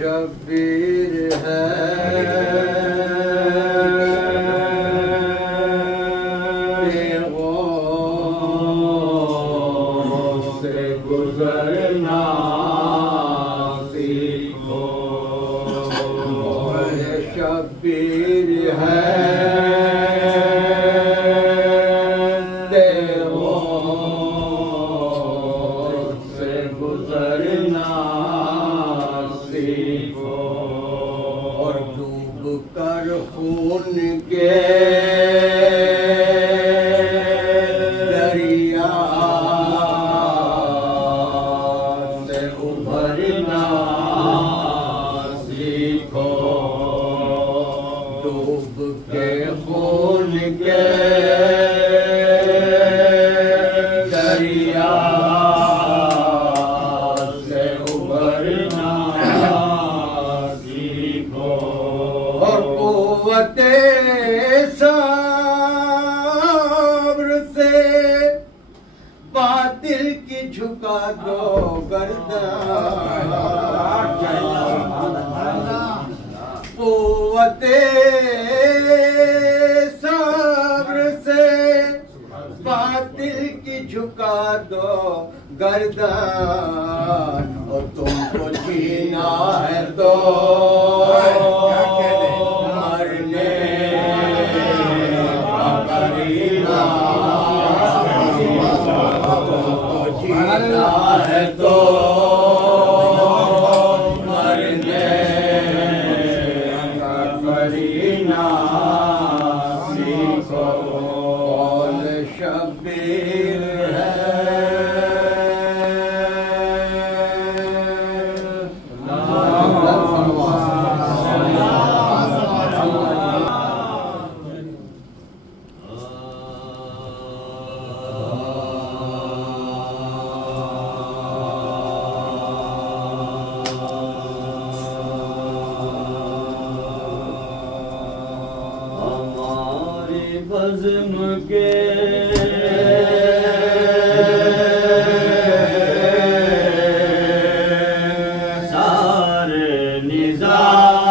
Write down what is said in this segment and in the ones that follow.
शब्बीर है से गुजरना सीखो। शब्बीर है से गुजरना और डूब कर खून के दरिया से उभरना सीखो। डूब के खून के दरिया से उभरना और कुव्वते सब्र से बातिल की झुका दो गर्दन। कुव्वते सब्र से बातिल की झुका दो गर्दन। और तुमको जीना है तो मरने का करीना। तुमको जीना है तो मरने का करीना सीखो। कौन शब्बीर है बज़्म के सारे निज़ाम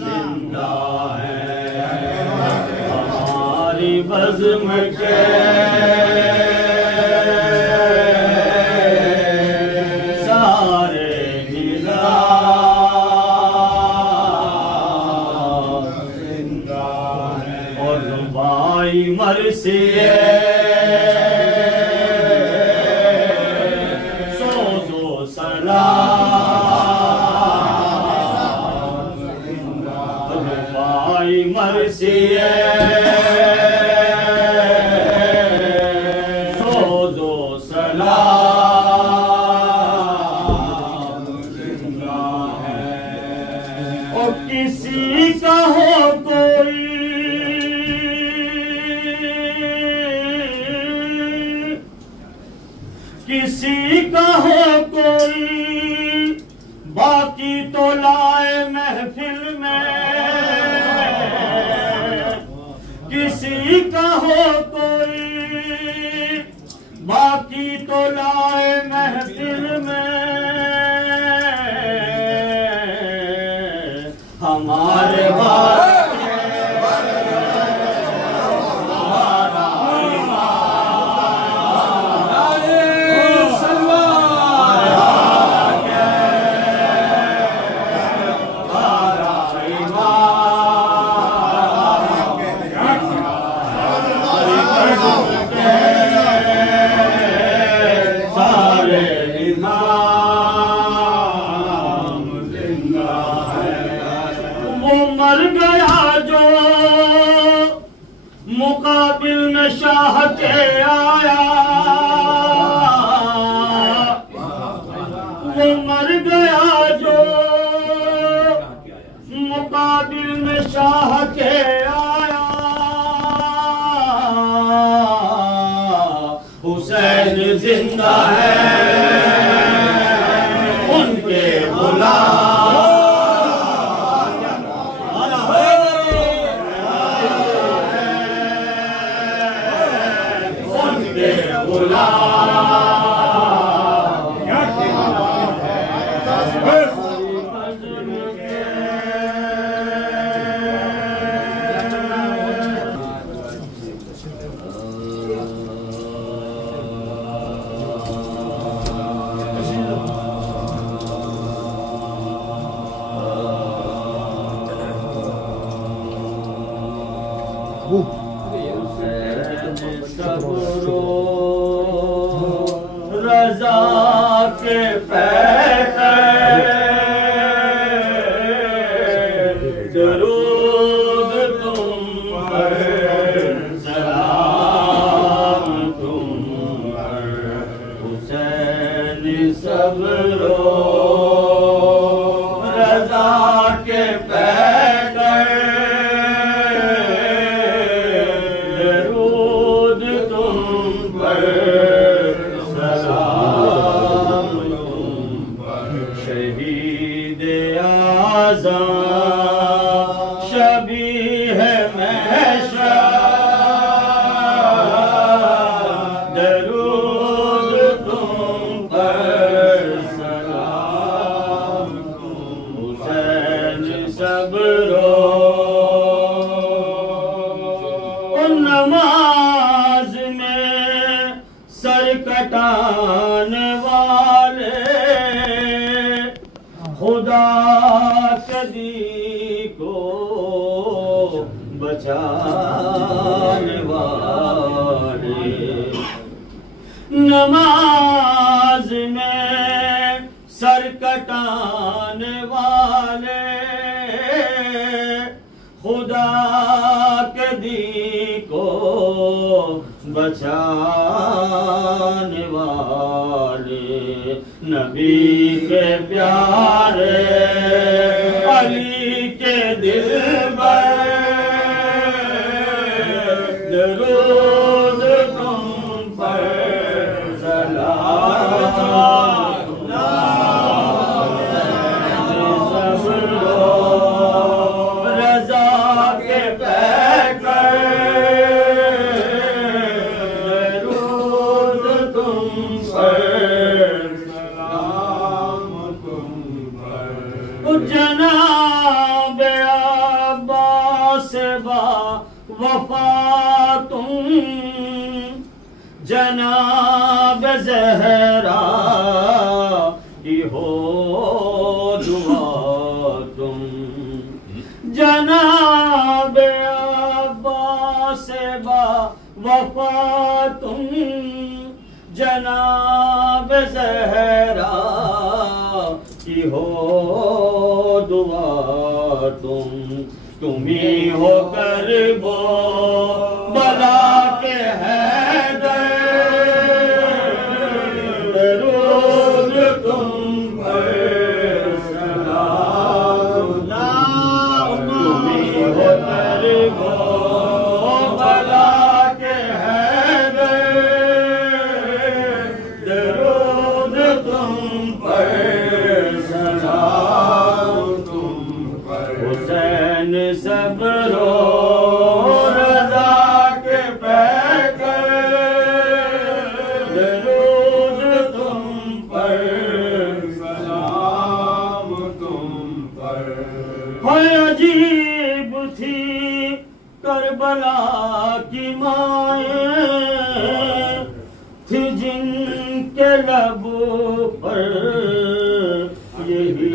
जिंदा है। हमारी बज़्म के मरसिए सोज़ो सलाम भाई मरसिए सोज़ो सलाम जिंदा है। और किसी का हो कोई किसी का हो कोई बाकी तो लाए महफिल में। किसी का हो कोई बाकी तो लाए महफिल में। हमारे मर गया जो मुकाबिल में शाह के आया। वो मर गया जो मुकाबिल में शाह के आया, हुसैन जिंदा है उनके गुलाम, उनके गुलाम। रज़ा के दरूद तुम पर, सलाम तुम पर, हुसैन सब्रो रज़ा के दरूद तुम पर, सलाम तुम पर। शहीद आज़म शबीह महशर, दरूद तुम पर, सलाम तुम, हुसैन सब्रो। नमाज में सर कटाने वाले, खुदा कदी को बचाने वाले, नमाज में सर कटाने वाले, खुदा कदी को बचाने वाले, नबी के प्यारे अली के दिलबर, दरूद तुम पर, सलाम रज़ा के दरूद तुम पर, सलाम तुम पर। जनाब अब्बास बा वफा तुम, जनाब ज़हरा की हो दुआ तुम, जनाब अब्बास बा वफा तुम, जनाब ज़हरा की हो दुआ तुम। तुम्ही हो कर वो बला के हैदर, दरूद तुम पर, सलाम तुम्ही हो कर वो बला के हैदर, दरूद तुम पर, सलाम तुम पर। हुसैन सब्रो रज़ा के पैकर, दरूद तुम पर, सलाम तुम पर। है अजीब थी करबला की माएं, थी जिनके लब पर यही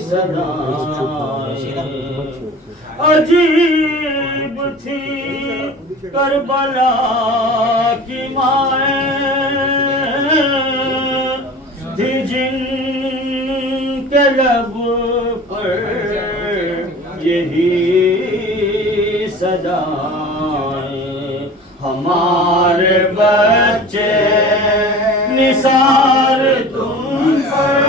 सदाएं। अजीब थी करबला की माएं, थी जिनके लब पर यही सदाएं। हमारे बच्चे निसार तुम पर,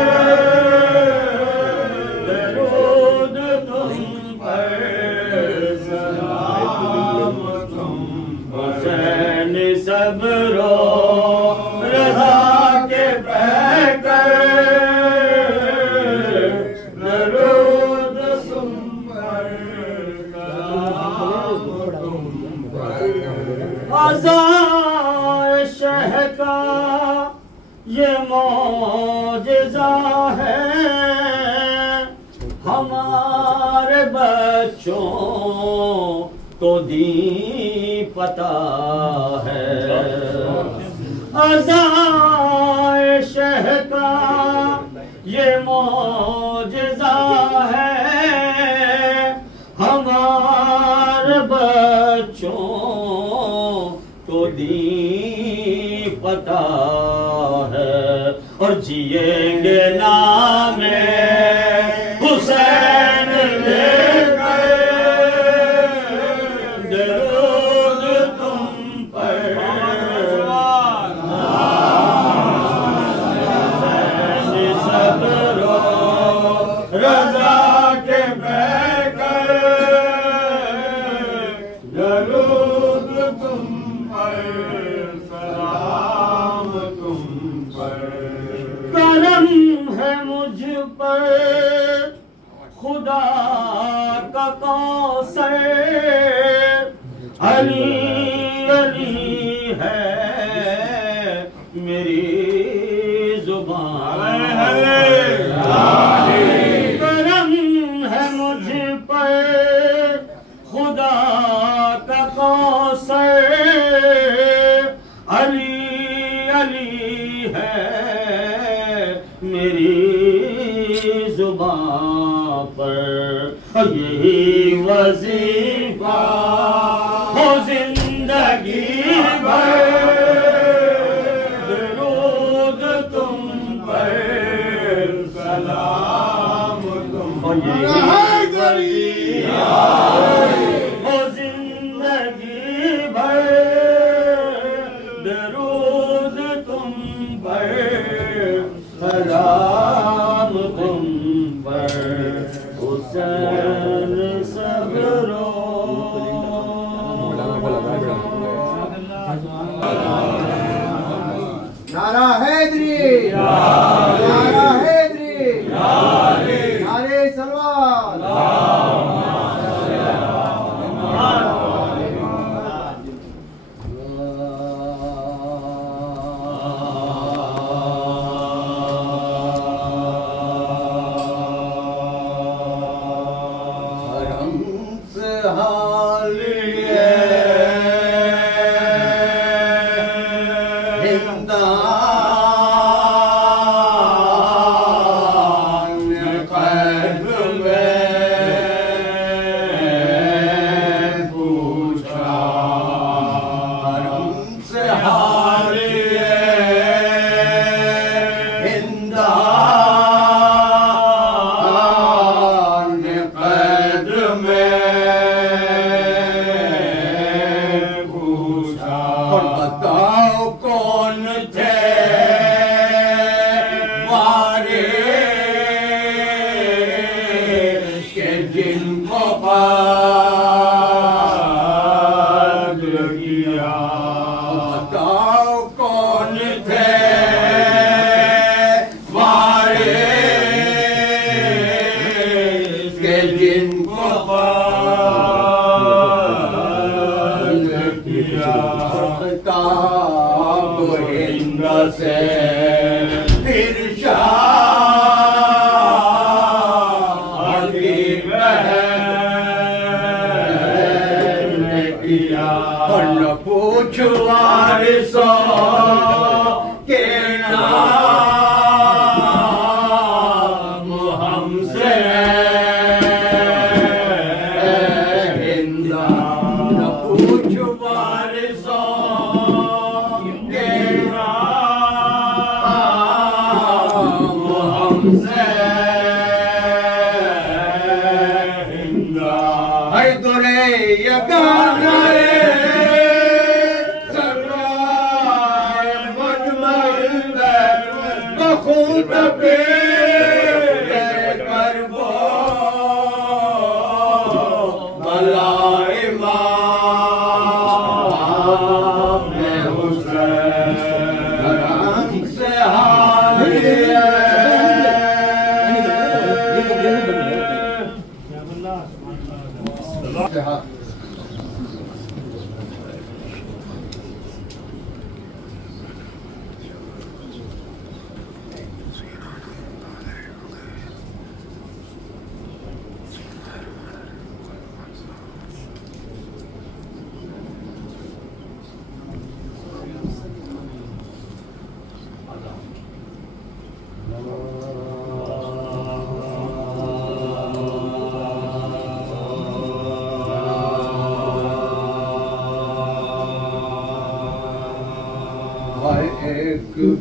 हमारे बच्चों को दीन पता है। अज़ाए शह का ये मौजज़ा है, हमारे बच्चों को दीन पता है। और जिएंगे नामे हुसैन लेकर, दरूद तुम पर सब रो रज़ा के बहकर, दरूद तुम पर सलाम तुम पर। करम है मुझ पर खुदा का कौसर, अली अली है मेरी जुबान। करम है मुझ पर खुदा का कौसर, अली अली है मेरी जुबान पर। यही वजीफा हो जिंदगी भर, दरूद तुम पर सलाम तुम पर। यही वजीफा हो जिंदगी भर, दरूद तुम पर सलाम तुम पर। हुसैन सब रो नारा हैदरी, नारा हैदरी, नारे सलवात।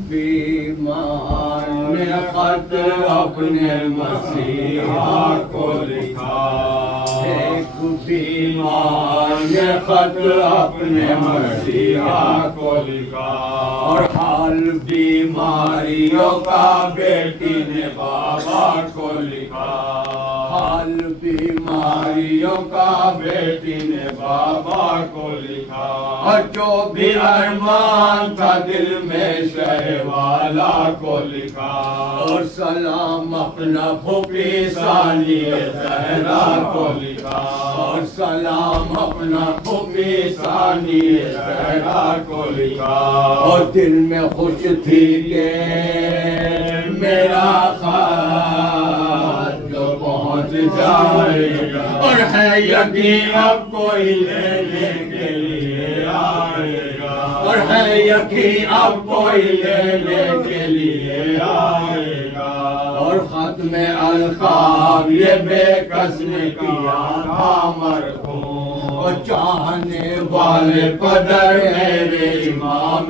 बीमार ने खत अपने मसीहा को लिखा, एक बीमार ने खत अपने मसीहा को लिखा, और हाल बीमारियों का बेटी ने बाबा को लिखा, हाल बीमारियों का बेटी ने बाबा को लिखा, और जो भी अरमान था दिल में शहवाला को लिखा, और सलाम अपना फूफी सानिए ज़हरा को लिखा, और सलाम अपना फूफी सानिए ज़हरा को लिखा, और दिल में खुश थी के मेरा खास जो पहुंच जाएगा, और है यकीन अब कोई लेने के लिए आएगा, और है यकीन अब कोई लेने के लिए आएगा, और खत में अलकाब ये बेकस ने किया था मरहूम, और चाहने वाले पदर मेरे इमाम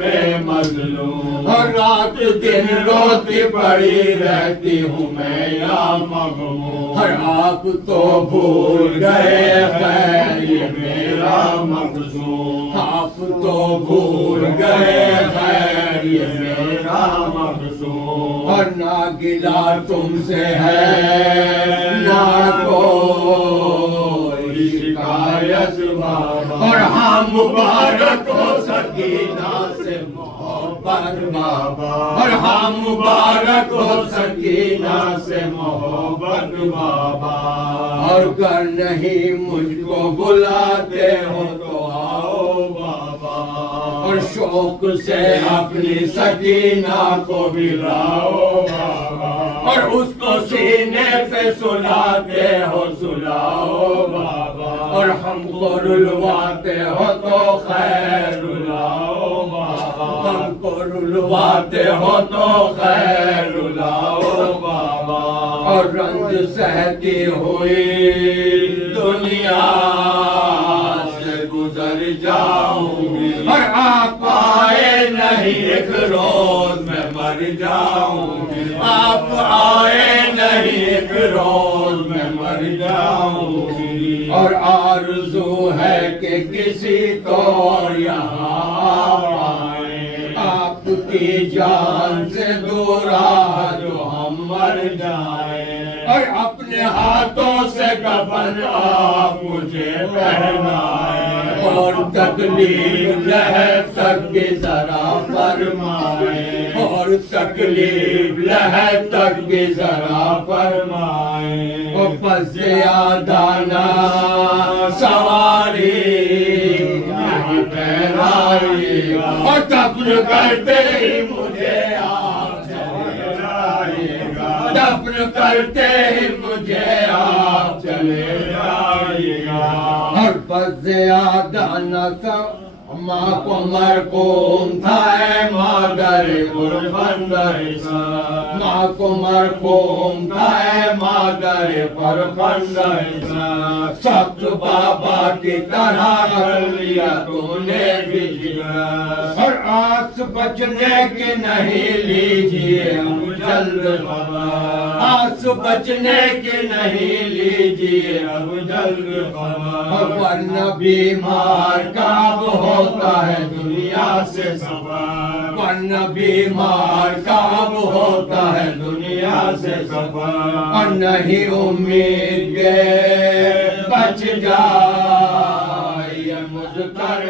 मजलूम, और रात दिन रोती पड़ी रहती हूँ मैं या मगमूम, हर आप तो भूल गए खैर ये मेरा मकसूम, आप तो भूल गए खैर ये मेरा मकसूम, और ना गिला तुमसे है ना कोई शिकायत बाबा, और हाँ मुबारक हो सकीना से मोहब्बत बाबा, और हाँ मुबारक हो सकीना से मोहब्बत बाबा, और कर नहीं मुझको बुलाते हो तो आओ बाबा, और शौक से अपनी सकीना को भी लाओ बाबा, और उसको सीने पे सुलाते हो सुलाओ बाबा, और हमको रुलवाते हो तो खैर रुलाओ बाबा, हमको रुलवाते हो तो खैर रुलाओ बाबा, और रंज सहती हुई दुनिया से गुजर जाऊंगी, और आप आए नहीं एक रोज मैं मर जाऊंगी, आप आए नहीं एक रोज मैं मर जाऊंगी, और आरज़ू है कि किसी तौर यहाँ आए, आपकी जान से दूरा जो हम मर जाए, और अपने हाथों से कफन आप मुझे पहनाए, और तकलीफ लहर तक भी जरा फरमाए, और तकलीफ लहर तक भी जरा फरमाए, और बस याद आना सवारी नहीं ठहराएगा, और दफन करते ही मुझे आप चले जाएगा, दफन करते ही मुझे आप चले जाएगा, और बस याद आना माँ को मरकूम था मादर कुर्बंदर, माँ को मरकूम था मादर कुर्बंदर, सख्त बाबा की तरह कर लिया तूने भी जिया, और आस बचने की नहीं लीजिए हम जल्द बाबा, आस बचने की नहीं लीजिए अब जल्द बाबा, वरना बीमार कब होता है दुनिया से सफर, वरना बीमार कब होता है दुनिया से सफर, और नहीं उम्मीद के बच जाए मुझकर,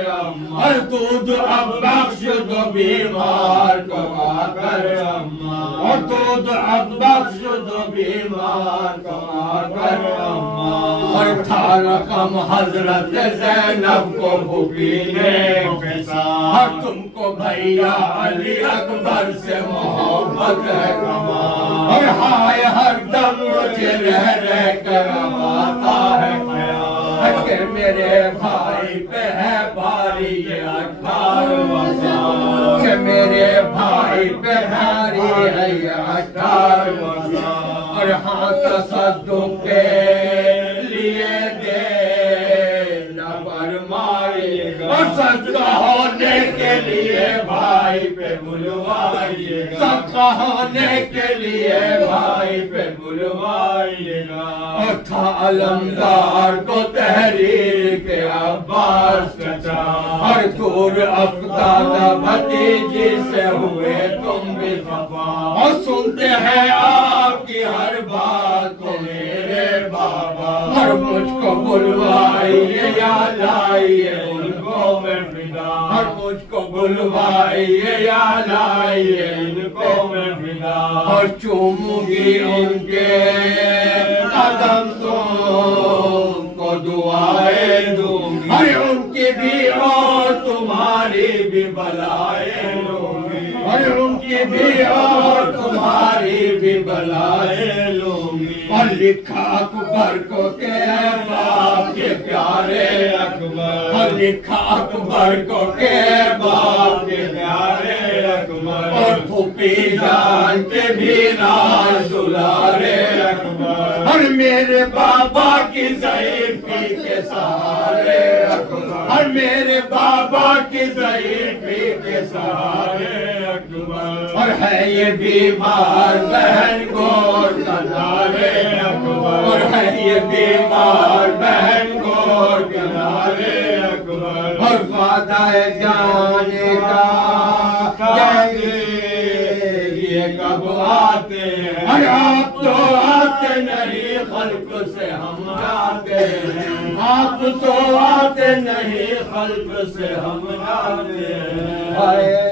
और दूध अब बख्श दो बीमार को आकर अम्मा, और दूध अब बख्श दो बीमार को आकर अम्मा, और था रकम हजरत ज़ैनब को भूपीने के साथ, और तुमको भैया अली अकबर से मोहब्बत है कमा, और हाय हर दम मुझे रह रह कर आता है कि मेरे भाई पे है भारी ये 18वां साल, कि मेरे भाई पे भारी है ये 18वां साल, और हाँ तसद्दुक़ के लिए दे न फरमाएगा, और सजदा होने के लिए भाई भाई पे बुलवाइएगा, सबका होने के लिए भाई पे बुलवाइएगा। और था अलमदार को तहरीर के अब्बास चचा, और दूर अफ्तादा भतीजी से हुए तुम भी खफा, और सुनते हैं आपकी हर बात को मेरे बाबा। और मुझको बुलवाइए या लाइए उनको मैं फिदा, और मुझको बुलवाइए या लाइए उनको मैं फिदा। और चूमूंगी उनके कदम तुमको दुआएं दूंगी, अरे उनकी भी और तुम्हारी भी बलाएं लूंगी, अरे उनकी भी और तुम्हारी भी बलाएं लूंगी। और लिखा अकबर को के बाप के प्यारे अकबर, और लिखा अकबर को के बाप के प्यारे अकबर। और फूफी जान के भी राज दुलारे अकबर, और मेरे बाबा की ज़ईफ़ी के सहारे अकबर, और मेरे बाबा की ज़ईफ़ी के सहारे अकबर। और है ये बीमार बहन गोर किनारे अकबर, और है ये बीमार बहन गोर किनारे अकबर। और वादा है जाने का ये कब आते हैं, अरे आप तो आते नहीं, खल्क से हम जाते हैं, आप तो आते नहीं, खल्क से हम जाते हैं।